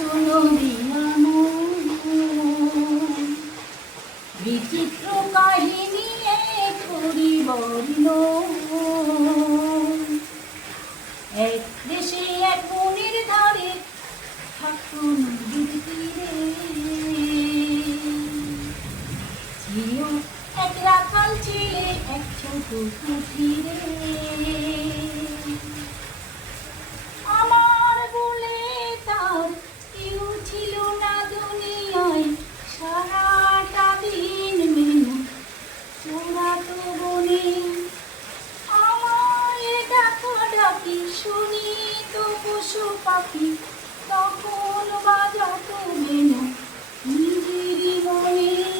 শোনো দিয়ানো বিচিত্র কাহিনী এক পরিবর্ণ এক দেশে এক বনের ধারে থাকতো নদীর তীরে ছিল এক রাখাল ছেলে এক ছোট কুঠিরে আমার বলে তার কেউ ছিল না দুনিয়ায় সারাটা দিন মেনু চোরাতো বনে আমায় ডাকাডাকি শুনি তো পশু পাখি তখন বাজাতো মেনু নিজেরই মনে